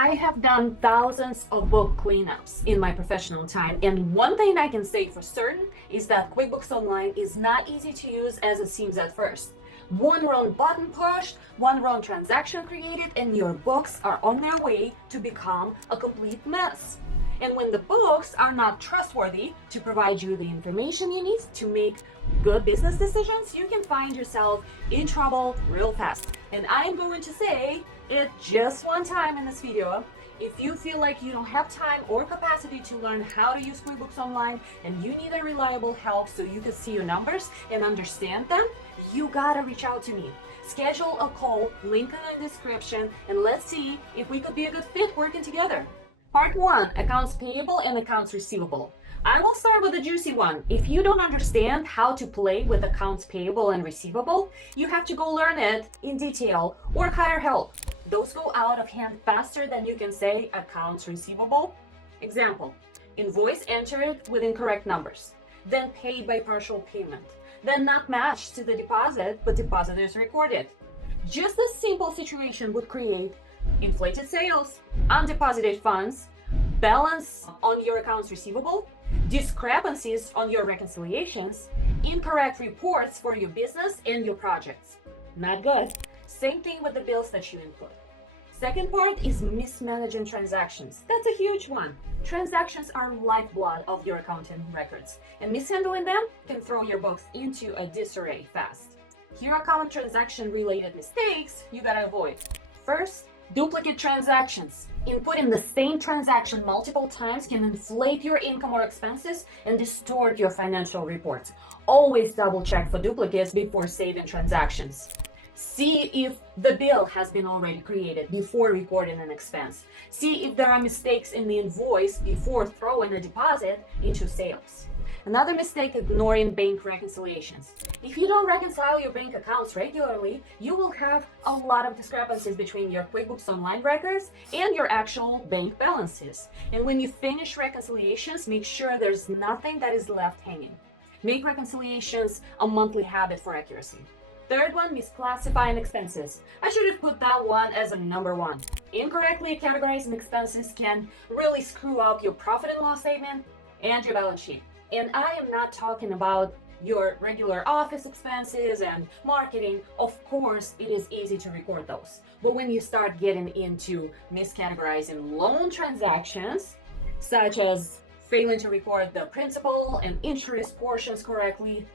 I have done thousands of book cleanups in my professional time, and one thing I can say for certain is that QuickBooks Online is not easy to use as it seems at first. One wrong button pushed, one wrong transaction created, and your books are on their way to become a complete mess. And when the books are not trustworthy to provide you the information you need to make good business decisions, you can find yourself in trouble real fast. And I'm going to say it just one time in this video. If you feel like you don't have time or capacity to learn how to use QuickBooks Online and you need a reliable help so you can see your numbers and understand them, you gotta reach out to me. Schedule a call, link in the description, and let's see if we could be a good fit working together. Part 1, accounts payable and accounts receivable. I will start with the juicy one. If you don't understand how to play with accounts payable and receivable, you have to go learn it in detail or hire help. Those go out of hand faster than you can say accounts receivable. Example, invoice entered with incorrect numbers, then paid by partial payment, then not matched to the deposit, but deposit is recorded. Just a simple situation would create inflated sales, undeposited funds, balance on your accounts receivable, discrepancies on your reconciliations, incorrect reports for your business and your projects. Not good. Same thing with the bills that you input. Second part is mismanaging transactions. That's a huge one. Transactions are lifeblood of your accounting records, and mishandling them can throw your books into a disarray fast. Here are common transaction-related mistakes you gotta avoid. First, duplicate transactions. Inputting the same transaction multiple times can inflate your income or expenses and distort your financial reports. Always double check for duplicates before saving transactions. See if the bill has been already created before recording an expense. See if there are mistakes in the invoice before throwing a deposit into sales. Another mistake, ignoring bank reconciliations. If you don't reconcile your bank accounts regularly, you will have a lot of discrepancies between your QuickBooks Online records and your actual bank balances. And when you finish reconciliations, make sure there's nothing that is left hanging. Make reconciliations a monthly habit for accuracy. Third one, misclassifying expenses. I should have put that one as a number one. Incorrectly categorizing expenses can really screw up your profit and loss statement and your balance sheet. And I am not talking about your regular office expenses and marketing. Of course, it is easy to record those. But when you start getting into miscategorizing loan transactions, such as failing to record the principal and interest portions correctly,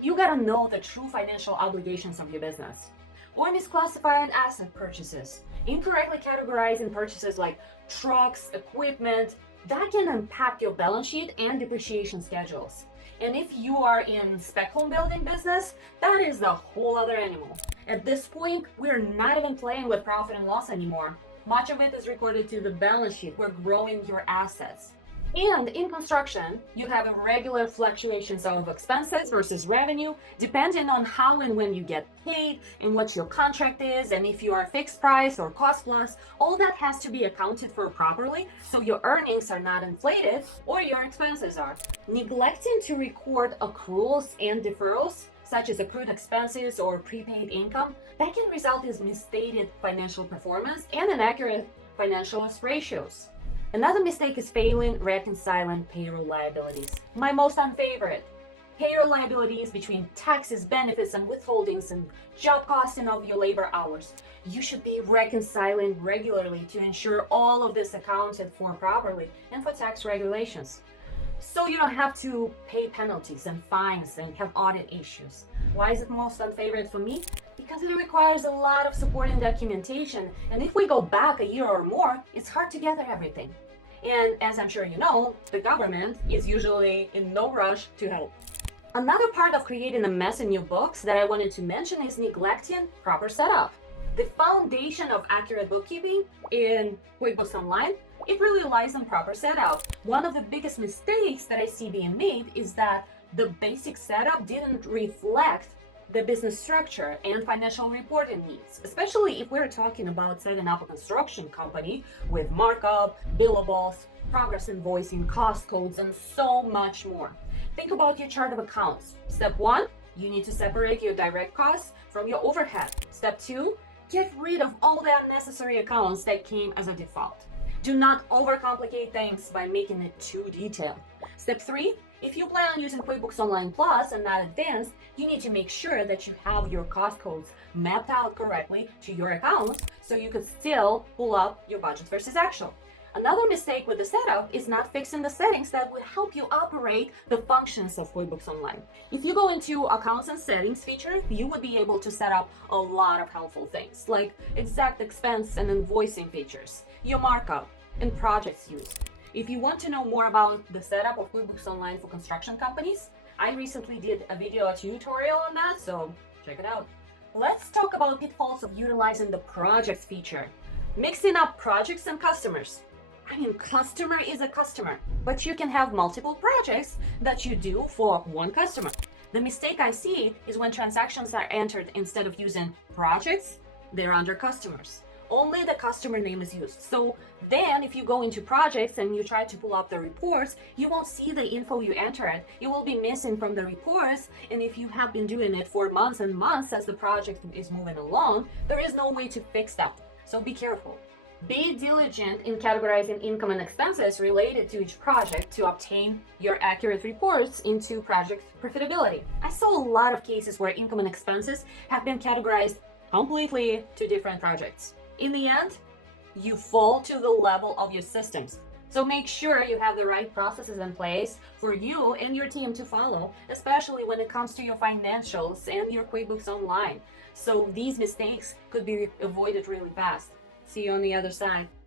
you gotta know the true financial obligations of your business. Or misclassifying asset purchases. Incorrectly categorizing purchases like trucks, equipment, that can impact your balance sheet and depreciation schedules. And if you are in spec home building business, that is a whole other animal. At this point, we're not even playing with profit and loss anymore. Much of it is recorded to the balance sheet. We're growing your assets. And in construction, you have irregular fluctuations of expenses versus revenue, depending on how and when you get paid and what your contract is, and if you are fixed price or cost plus. All that has to be accounted for properly so your earnings are not inflated or your expenses are. Neglecting to record accruals and deferrals, such as accrued expenses or prepaid income, that can result in misstated financial performance and inaccurate financial ratios. Another mistake is failing reconciling payroll liabilities. My most unfavorite. Payroll liabilities between taxes, benefits, and withholdings and job costing of your labor hours. You should be reconciling regularly to ensure all of this accounted for properly and for tax regulations, so you don't have to pay penalties and fines and have audit issues. Why is it most unfavorite for me? Because it requires a lot of supporting documentation, and if we go back a year or more, it's hard to gather everything. And as I'm sure you know, the government is usually in no rush to help. Another part of creating a mess in your books that I wanted to mention is neglecting proper setup. The foundation of accurate bookkeeping in QuickBooks Online, it really lies on proper setup. One of the biggest mistakes that I see being made is that the basic setup didn't reflect the business structure and financial reporting needs, especially if we're talking about setting up a construction company with markup, billables, progress invoicing, cost codes, and so much more. Think about your chart of accounts. Step 1, you need to separate your direct costs from your overhead. Step 2, Get rid of all the unnecessary accounts that came as a default. Do not overcomplicate things by making it too detailed. Step 3, if you plan on using QuickBooks Online Plus and not Advanced, you need to make sure that you have your cost codes mapped out correctly to your accounts so you can still pull up your budget versus actual. Another mistake with the setup is not fixing the settings that will help you operate the functions of QuickBooks Online. If you go into Accounts and Settings feature, you would be able to set up a lot of helpful things like exact expense and invoicing features, your markup, and projects used. If you want to know more about the setup of QuickBooks Online for construction companies, I recently did a video tutorial on that, so check it out. Let's talk about pitfalls of utilizing the projects feature. Mixing up projects and customers. I mean, customer is a customer, but you can have multiple projects that you do for one customer. The mistake I see is when transactions are entered instead of using projects, they're under customers. Only the customer name is used. So then if you go into projects and you try to pull up the reports, you won't see the info you entered. You will be missing from the reports. And if you have been doing it for months and months as the project is moving along, there is no way to fix that. So be careful. Be diligent in categorizing income and expenses related to each project to obtain your accurate reports into project profitability. I saw a lot of cases where income and expenses have been categorized completely to different projects. In the end, you fall to the level of your systems. So make sure you have the right processes in place for you and your team to follow, especially when it comes to your financials and your QuickBooks Online. So these mistakes could be avoided really fast. See you on the other side.